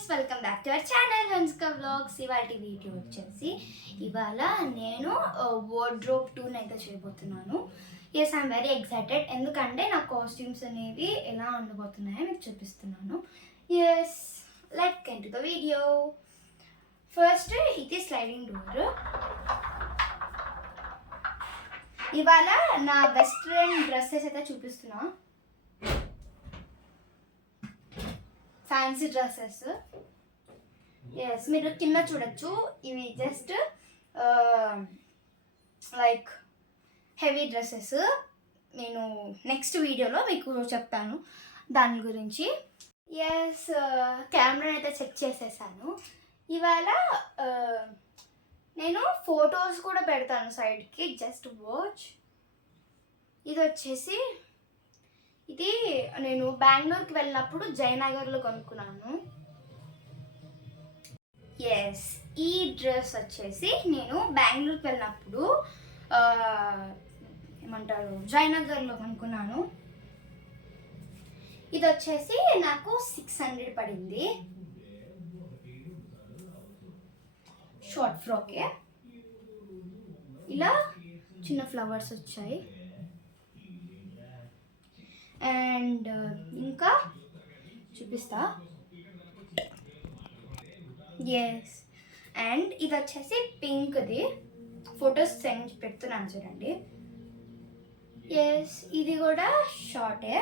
Friends, welcome back to our channel Hanska vlogs. ఇవాళ video వచ్చేసి ఇవాళ నేను వార్డ్రోబ్ టూర్ అయితే చేయబోతున్నాను. Yes, I'm very excited. ఎందుకంటే నా కాస్ట్యూమ్స్ అనేవి ఎలా ఉండబోతున్నాయో మీకు చూపిస్తున్నాను. Yes, let's get to the video. First ఇది స్లైడింగ్ డోర్. ఇవాళ నా వెస్ట్రన్ డ్రెస్సెస్ అయితే చూపిస్తున్నా. Fancy dresses. ఎస్, మీరు కింద చూడొచ్చు. ఇవి జస్ట్ లైక్ హెవీ డ్రెస్సెస్. నేను నెక్స్ట్ వీడియోలో మీకు చెప్తాను దాని గురించి. ఎస్, కెమెరా అయితే చెక్ చేసేసాను. ఇవాళ నేను ఫొటోస్ కూడా పెడతాను సైడ్కి, జస్ట్ వాచ్. ఇది వచ్చేసి ఇది నేను బెంగళూరుకి వెళ్ళినప్పుడు జయనగర్లో కొనుక్కున్నాను. ఎస్, ఈ డ్రెస్ వచ్చేసి నేను బెంగళూరుకి వెళ్ళినప్పుడు ఏమంటారు జయనగర్లో కొనుక్కున్నాను. ఇది వచ్చేసి నాకు 600 పడింది. షార్ట్ ఫ్రాకే, ఇలా చిన్న ఫ్లవర్స్ వచ్చాయి. అండ్ ఇంకా చూపిస్తా. ఎస్, అండ్ ఇది వచ్చేసి పింక్ది. ఫొటోస్ సెండ్ పెడుతున్నాను చూడండి. ఎస్, ఇది కూడా షార్టే.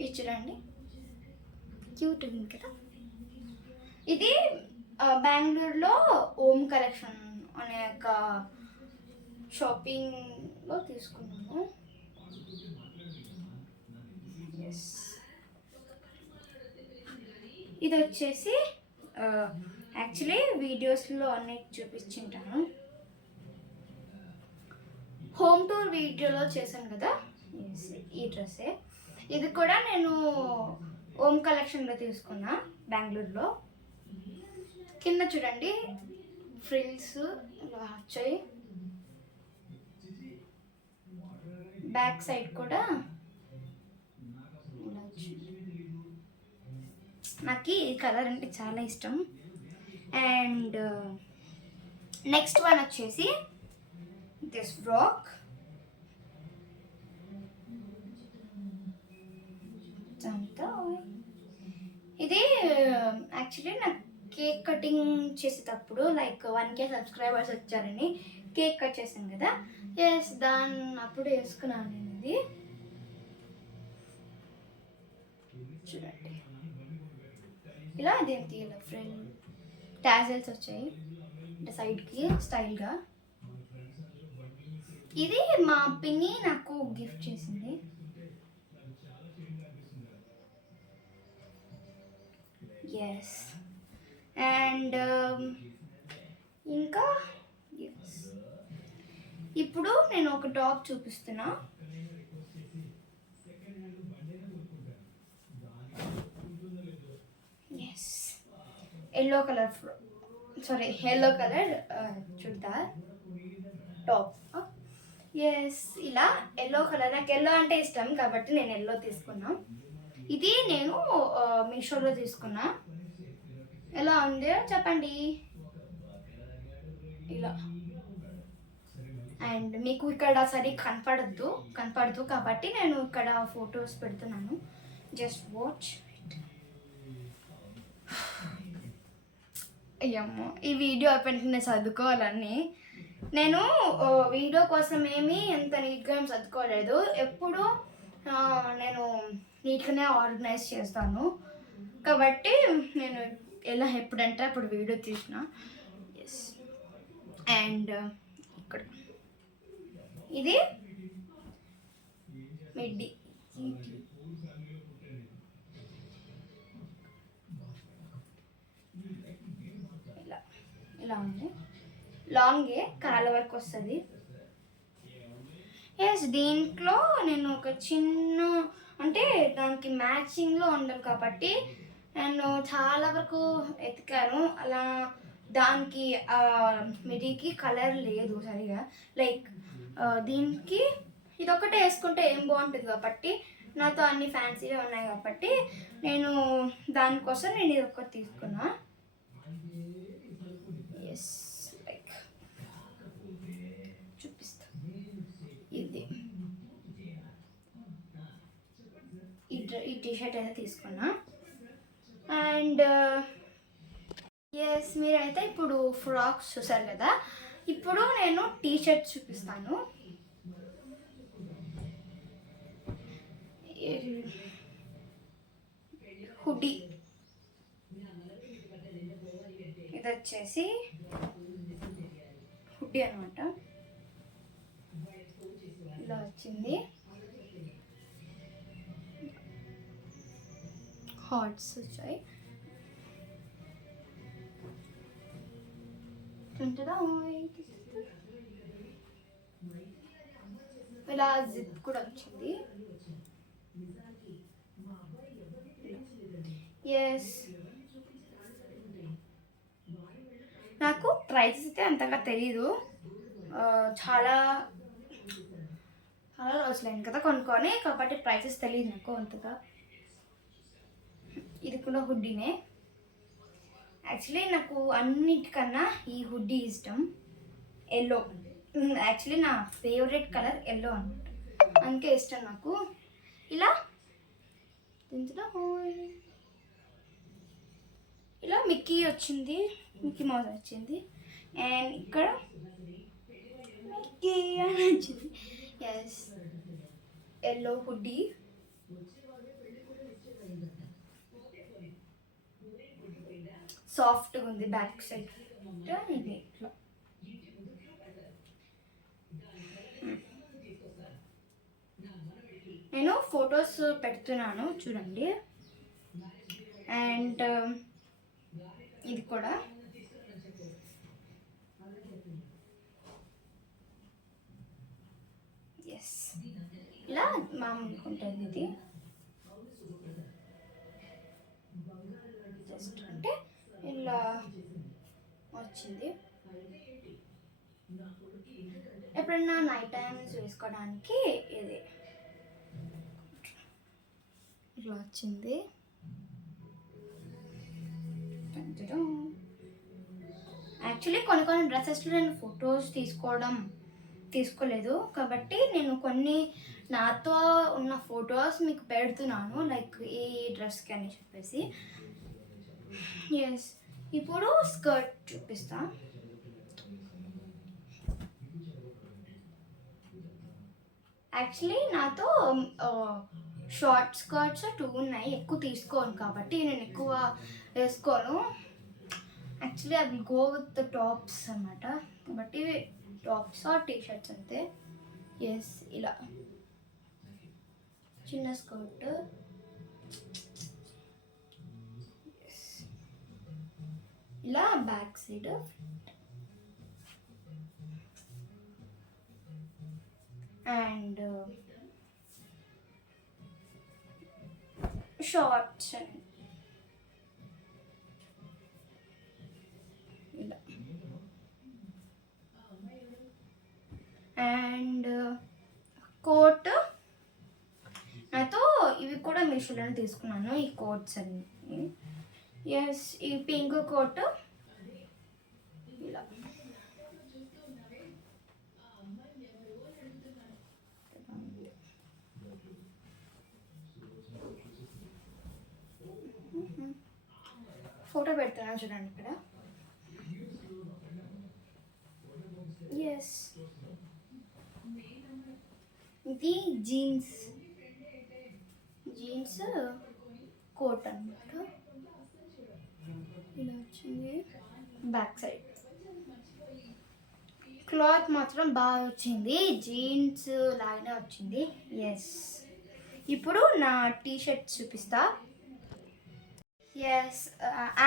ఇది చూడండి, క్యూట్ ఉంది కదా. ఇది బెంగళూరులో ఓమ్ కలెక్షన్ అనే ఒక షాపింగ్లో తీసుకున్నాను. ఎస్, ఇది వచ్చేసి యాక్చువల్లీ వీడియోస్లో అన్నీ చూపించింటాను. హోమ్ టూర్ వీడియోలో చేశాను కదా. ఎస్, ఈ డ్రెస్సే. ఇది కూడా నేను ఓమ్ కలెక్షన్లో తీసుకున్నా బెంగళూరులో. కింద చూడండి ఫ్రిల్స్ ఇలా వచ్చాయి. బ్యాక్ సైడ్ కూడా ఇలా వచ్చింది. నాకు ఈ కలర్ అంటే చాలా ఇష్టం. అండ్ నెక్స్ట్ వన్ వచ్చేసి దిస్ ఫ్రాక్. ఇది యాక్చువల్లీ నాకు కేక్ కటింగ్ చేసేటప్పుడు లైక్ 1K సబ్స్క్రైబర్స్ వచ్చారని కేక్ కట్ చేశాను కదా. ఎస్, దాన్ని అప్పుడు వేసుకున్నాను నేను. ఇది చూడండి, ఇలా దీనికి ఇలా ఫ్రిల్ టాజల్స్ వచ్చాయి అంటే సైడ్కి స్టైల్గా. ఇది మా పిన్ని నాకు గిఫ్ట్ చేసింది. ఎస్, అండ్ ఇంకా ఎస్, ఇప్పుడు నేను ఒక టాప్ చూపిస్తున్నా. Yes, yellow colour churidar top. Yes, ఇలా ఎల్లో కలర్. నాకు ఎల్లో అంటే ఇష్టం కాబట్టి నేను ఎల్లో తీసుకున్నా. ఇది నేను మీషోలో తీసుకున్నా. ఎలా ఉంది చెప్పండి. ఇలా, అండ్ మీకు ఇక్కడ సరి కనపడదు కాబట్టి నేను ఇక్కడ ఫొటోస్ పెడుతున్నాను. Just watch. అయ్యమ్మో, ఈ వీడియో అయిపోయిన చదువుకోవాలని నేను వీడియో కోసం ఎంత నీట్గా చదువుకోలేదు. ఎప్పుడు నేను నీట్గానే ఆర్గనైజ్ చేస్తాను కాబట్టి నేను ఎలా ఎప్పుడంటే అప్పుడు వీడియో తీసిన. ఎస్, అండ్ ఇక్కడ ఇది మిడ్డీ. ఇలా ఉంది, లాంగే కాళ్ళ వరకు వస్తుంది. ఎస్, దీంట్లో నేను ఒక చిన్న అంటే దానికి మ్యాచింగ్లో ఉండాలి కాబట్టి నేను చాలా వరకు ఎతికాను. అలా దానికి మిడీకి కలర్ లేదు సరిగా. లైక్ దీనికి ఇదొక్కటే వేసుకుంటే ఏం బాగుంటుంది కాబట్టి నాతో అన్ని ఫ్యాన్సీగా ఉన్నాయి కాబట్టి నేను దానికోసం నేను ఇది ఒక్కటి తీసుకున్నా. ఎస్, లైక్ చూపిస్తా. ఇది ఈ టీషర్ట్ అయితే తీసుకున్నా. అండ్ ఎస్, మీరైతే ఇప్పుడు ఫ్రాక్స్ చూసారు కదా, ఇప్పుడు నేను టీషర్ట్ చూపిస్తాను. హుడీ, ఇది వచ్చేసి హుడీ అనమాట. ఇలా వచ్చింది, హార్ట్స్ వచ్చాయి. ఇలా జిప్ కూడా వచ్చింది. ఎస్, నాకు ప్రైసెస్ అయితే అంతగా తెలీదు. చాలా చాలా రోజులైంది కదా కొనుక్కొని, కాబట్టి ప్రైసెస్ తెలియదు నాకు అంతగా. ఇది కూడా హుడ్డీనే. యాక్చువల్లీ నాకు అన్నిటికన్నా ఈ హుడ్డీ ఇష్టం, ఎల్లో. యాక్చువల్లీ నా ఫేవరెట్ కలర్ ఎల్లో అనమాట, అందుకే ఇష్టం నాకు. ఇలా ఇలా మిక్కీ వచ్చింది, మిక్కీ మౌస్ వచ్చింది, అండ్ ఇక్కడ మిక్కీ అని వచ్చింది. Yes, yellow hoodie. సాఫ్ట్గా ఉంది బ్యాక్ సైడ్. ఇది నేను ఫొటోస్ పెడుతున్నాను చూడండి. అండ్ ఇది కూడా ఎస్, ఇలా మామూలుగా ఉంటుంది. ఇది జస్ట్ అంటే ఇలా వచ్చింది. ఎప్పుడన్నా నైట్ టైమ్స్ వేసుకోవడానికి ఇది ఇలా వచ్చింది. యాక్చువల్లీ కొన్ని డ్రెస్సెస్లో నేను ఫొటోస్ తీసుకోలేదు కాబట్టి నేను కొన్ని నాతో ఉన్న ఫొటోస్ మీకు పెడుతున్నాను, లైక్ ఏ డ్రెస్కి అని చెప్పేసి. ఎస్, ఇప్పుడు స్కర్ట్ చూపిస్తా. యాక్చువల్లీ నాతో షార్ట్ స్కర్ట్స్ 2 ఉన్నాయి, ఎక్కువ తీసుకోను కాబట్టి నేను ఎక్కువ వేసుకోను. Actually I will go with the tops అన్నమాట, కాబట్టి టాప్స్ ఆర్ టీషర్ట్స్ అంతే. ఎస్, ఇలా చిన్న స్కర్ట్, ఇలా బ్యాక్ సైడ్, అండ్ షార్ట్స్ ఇలా. అండ్ కోట్, నాతో ఇవి కూడా మీషోలోనే తీసుకున్నాను ఈ కోట్స్ అన్ని. ఎస్, ఈ పింక్ కోట్ ఇలా. ఫోటో పెడుతున్నాను చూడండి ఇక్కడ. ఎస్, ఇది జీన్స్ కోట్ అన్నమాట. ఇలా వచ్చింది బ్యాక్ సైడ్. క్లాత్ మాత్రం బాగా వచ్చింది, జీన్స్ లాగానే వచ్చింది. ఎస్, ఇప్పుడు నా టీషర్ట్ చూపిస్తా. ఎస్,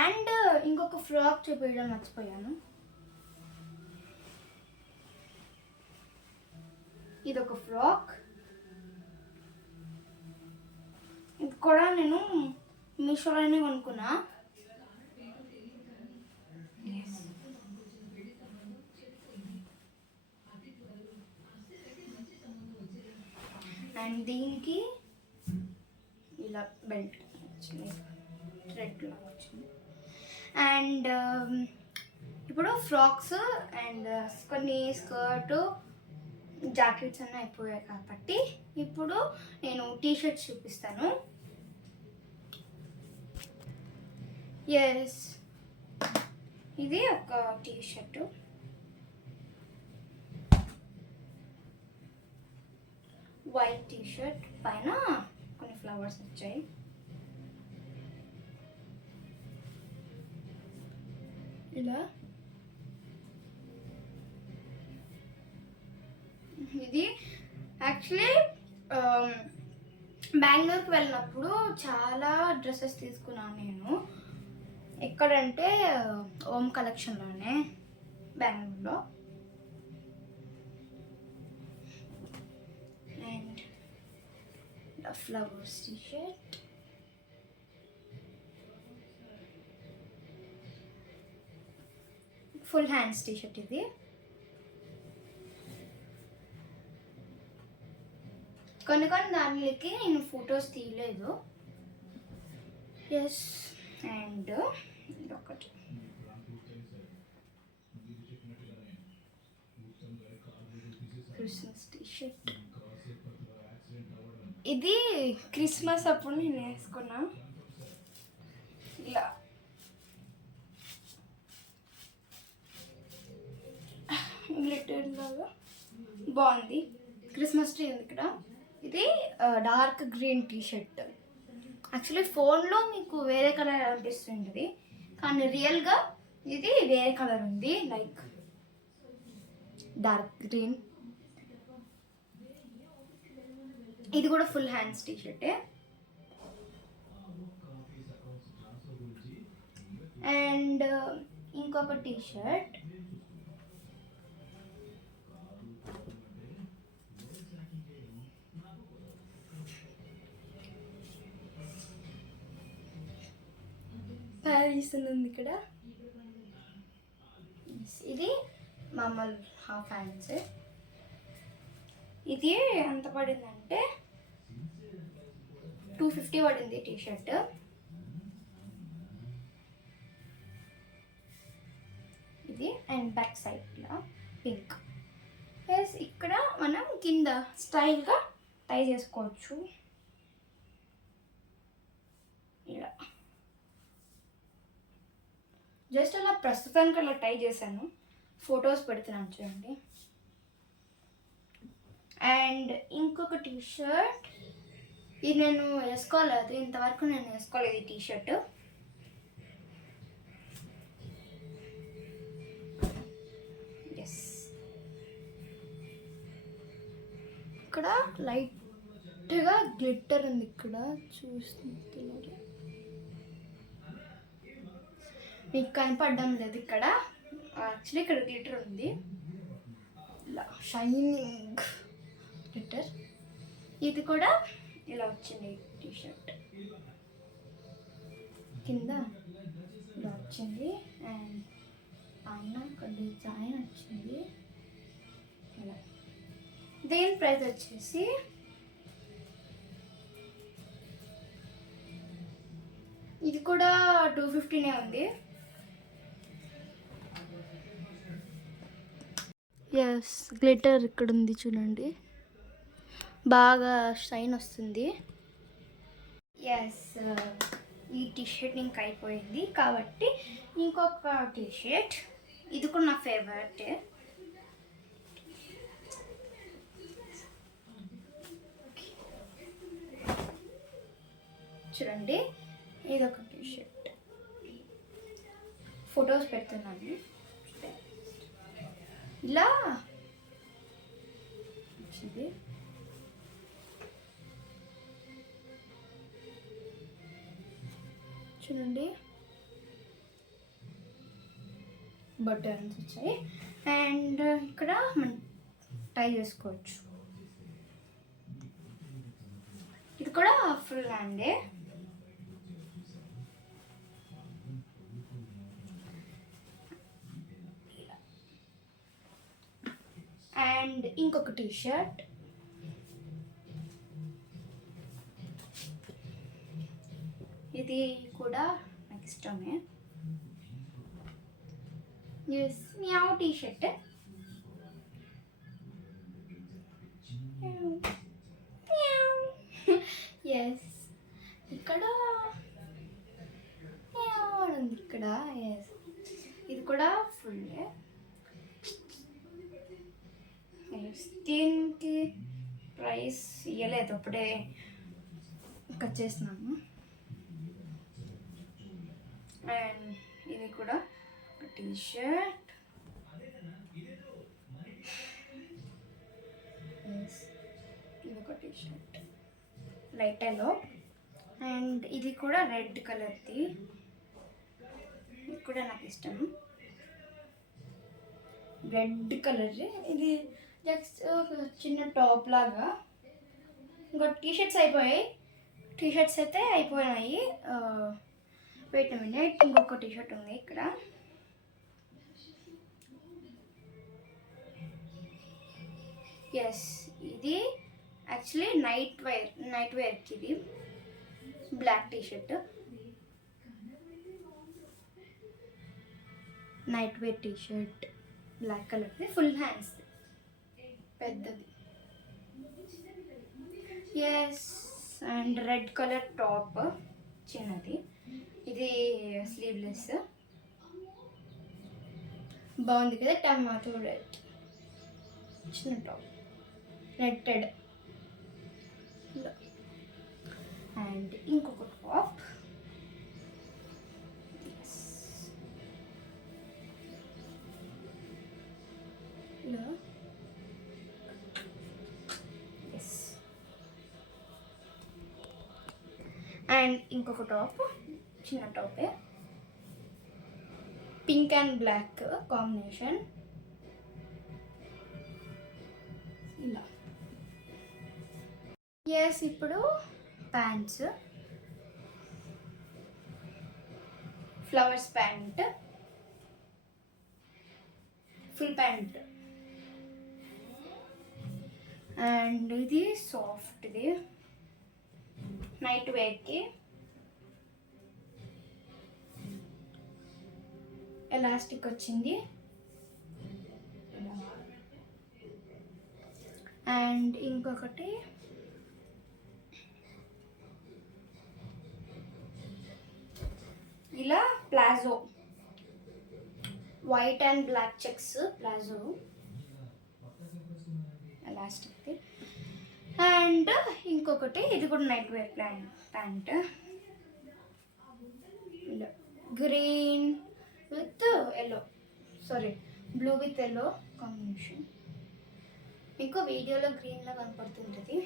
అండ్ ఇంకొక ఫ్రాక్ చూపించడం మర్చిపోయాను. ఇదొక ఫ్రాక్, ఇది కూడా నేను మీషోలోనే కొనుక్కున్నా. అండ్ దీనికి ఇలా బెల్ట్ వచ్చింది, థ్రెడ్ లాగా వచ్చింది. అండ్ ఇప్పుడు ఫ్రాక్స్ అండ్ కొన్ని స్కర్టు జాకెట్స్ అన్నీ అయిపోయాయి కాబట్టి ఇప్పుడు నేను టీషర్ట్స్ చూపిస్తాను. ఎస్, ఇది ఒక టీషర్టు, వైట్ టీషర్ట్ పైన కొన్ని ఫ్లవర్స్ వచ్చాయి. ఇలా ఇది యాక్చువల్లీ బెంగళూరుకి వెళ్ళినప్పుడు చాలా డ్రెస్సెస్ తీసుకున్నాను నేను. ఎక్కడంటే ఓమ్ కలెక్షన్లోనే, బెంగళూరులో. And flowers t shirt, full hands t shirt. ఇది కొన్ని దానికి నేను ఫొటోస్ తీయలేదు. ఎస్, అండ్ ఇదొకటి క్రిస్మస్ టీషర్ట్. ఇది క్రిస్మస్ అప్పుడు నేను వేసుకున్నా, ఇలా గ్లిటర్ లాగా బాగుంది. క్రిస్మస్ ట్రీ ఉంది ఇక్కడ. ఇది డార్క్ గ్రీన్ టీషర్ట్. యాక్చువల్లీ ఫోన్లో మీకు వేరే కలర్ అనిపిస్తుంది, కానీ రియల్గా ఇది వేరే కలర్ ఉంది, లైక్ డార్క్ గ్రీన్. ఇది కూడా ఫుల్ హ్యాండ్స్ టీషర్టే. అండ్ ఇంకొక టీషర్ట్, ప్యారిస్ ఉంది ఇక్కడ. ఇది మామూలు హాఫ్ హ్యాండ్స్. ఇది ఎంత పడిందంటే 250 పడింది టీషర్ట్. ఇది అండ్ బ్యాక్ సైడ్లో పింక్. ప్లస్ ఇక్కడ మనం కింద స్టైల్గా టై చేసుకోవచ్చు, ఇలా. జస్ట్ అలా ప్రస్తుతానికి అలా టై చేశాను, ఫొటోస్ పెడుతున్నాను చూడండి. అండ్ ఇంకొక టీషర్ట్, ఇది నేను వేసుకోలేదు, ఇంతవరకు నేను వేసుకోలేదు ఈ టీషర్ట్. ఎస్, ఇక్కడ లైట్గా గ్లిట్టర్ ఉంది, ఇక్కడ చూస్తున్నారు మీకు కనపడడం లేదు. ఇక్కడ యాక్చువల్లీ ఇక్కడ గ్లిటర్ ఉంది, ఇలా షైనింగ్ గ్లిటర్. ఇది కూడా ఇలా వచ్చింది టీషర్ట్, కింద ఇలా వచ్చింది. అండ్ పైన ఒక డిజైన్ వచ్చింది ఇలా. దీని ప్రైస్ వచ్చేసి ఇది కూడా 250 ఉంది. ఎస్, గ్లిటర్ ఇక్కడ ఉంది చూడండి, బాగా షైన్ వస్తుంది. ఎస్, ఈ టీషర్ట్ ఇంకా అయిపోయింది కాబట్టి ఇంకొక టీషర్ట్, ఇది కూడా నా ఫేవరెట్. చూడండి, ఇదొక టీషర్ట్, ఫొటోస్ పెడుతున్నాను. ఇలా వచ్చింది. చూడండి, బటన్స్ వచ్చాయి. అండ్ ఇక్కడ మనం టై చేసుకోవచ్చు. ఇది కూడా ఫుల్ హ్యాండే. అండ్ ఇంకొక టీషర్ట్, ఇది కూడా నాకు ఇష్టమే. ఎస్, మ్యావ్ టీ షర్ట్. ఎస్, ఇక్కడ ఉంది ఇక్కడ. ఎస్, ఇది కూడా ఫుల్. దీనికి ప్రైస్ ఇవ్వలేదు, అప్పుడే కట్ చేస్తున్నాము. అండ్ ఇది కూడా ఒక టీ షర్ట్. ఇది ఒక t shirt light yellow. And ఇది కూడా రెడ్ కలర్ది, ఇది కూడా నాకు ఇష్టం. Red colour. ఇది జస్ట్ చిన్న టాప్ లాగా. ఇంకా టీషర్ట్స్ అయిపోయాయి. టీషర్ట్స్ అయితే అయిపోయినాయి. వెయిట్ ఎ మినిట్, ఇంకొక టీషర్ట్ ఉంది ఇక్కడ. ఎస్, ఇది యాక్చువల్లీ నైట్ వేర్కి. ఇది black t shirt, night wear t shirt, black కలర్ది, ఫుల్ హ్యాండ్స్, పెద్దది. Yes, and red colour top చిన్నది. ఇది స్లీవ్లెస్, బాగుంది కదా. టమాటో రెడ్ చిన్న టాప్, రెడ్. అండ్ ఇంకొక టాప్. అండ్ ఇంకొక టాప్, చిన్న టాపే, పింక్ అండ్ బ్లాక్ కాంబినేషన్. ఇలా. ఎస్, ఇప్పుడు pants. Flowers pant, full pant. And ఇది సాఫ్ట్ది, నైట్ వేర్కి. ఎలాస్టిక్ వచ్చింది. అండ్ ఇంకొకటి ఇలా palazzo, white and black checks palazzo, elastic. And ఇంకొకటి, ఇది కూడా night wear pant, green with yellow, sorry blue with yellow combination. మీకు వీడియోలో గ్రీన్లో కనపడుతుంటుంది.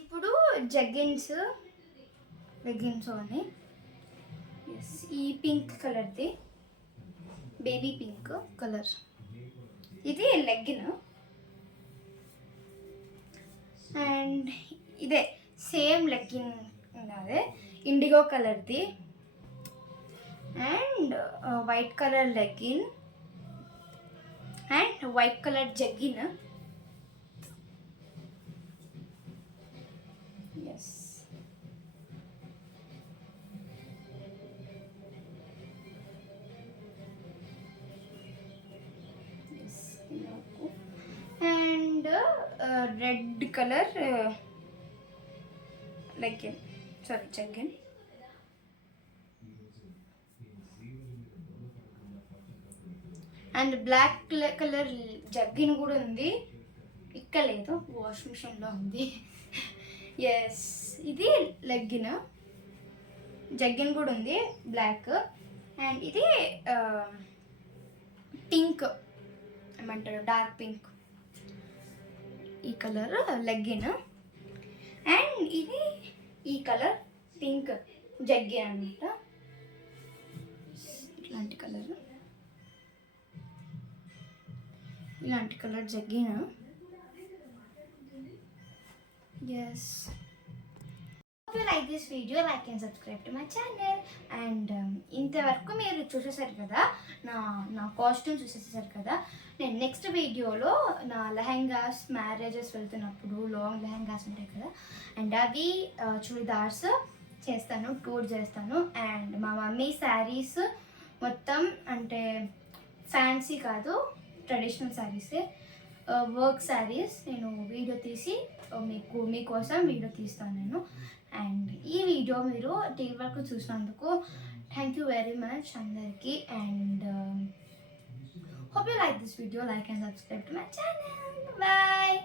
ఇప్పుడు లెగ్గిన్స్ అని. ఎస్, ఈ పింక్ కలర్ది, బేబీ పింక్ కలర్. ఇది లెగ్గిన్. అండ్ ఇదే సేమ్ లెగ్గిన్ ఉన్నది, ఇండిగో కలర్ది. And white colour legging and white colour jegging. Yes, and red colour legging, sorry jegging. And black colour jegging కూడా ఉంది, ఇక్కడ లేదు, వాష్ మిషన్లో ఉంది. ఎస్, ఇది లెగ్గిన్, జగ్గిన్ కూడా ఉంది బ్లాక్. అండ్ ఇది పింక్ ఏమంటారు, డార్క్ పింక్, ఈ కలర్ లెగ్గిన్. అండ్ ఇది ఈ కలర్ పింక్ జగ్గిన్ అనమాట, ఇలాంటి కలర్, ఇలాంటి colour jegging. Yes, Hope you like this video, like and subscribe to my channel. And ఇంతవరకు మీరు చూసేసారు కదా, నా కాస్ట్యూమ్ చూసేసారు కదా. నేను నెక్స్ట్ వీడియోలో నా లెహెంగాస్ మ్యారేజెస్ వెళ్తున్నప్పుడు లాంగ్ లెహెంగాస్ ఉంటాయి కదా, అండ్ అవి చుడిదార్స్ చేస్తాను, టూర్ చేస్తాను. అండ్ మా మమ్మీ శారీస్ మొత్తం అంటే ఫ్యాన్సీ కాదు, ట్రెడిషనల్ శారీసే, వర్క్ శారీస్ నేను వీడియో తీసి మీకోసం వీడియో తీస్తాను నేను. అండ్ ఈ వీడియో మీరు టీవీ వరకు చూసినందుకు థ్యాంక్ యూ వెరీ మచ్ అందరికీ. And hope you like this video, like and subscribe to my channel. Bye.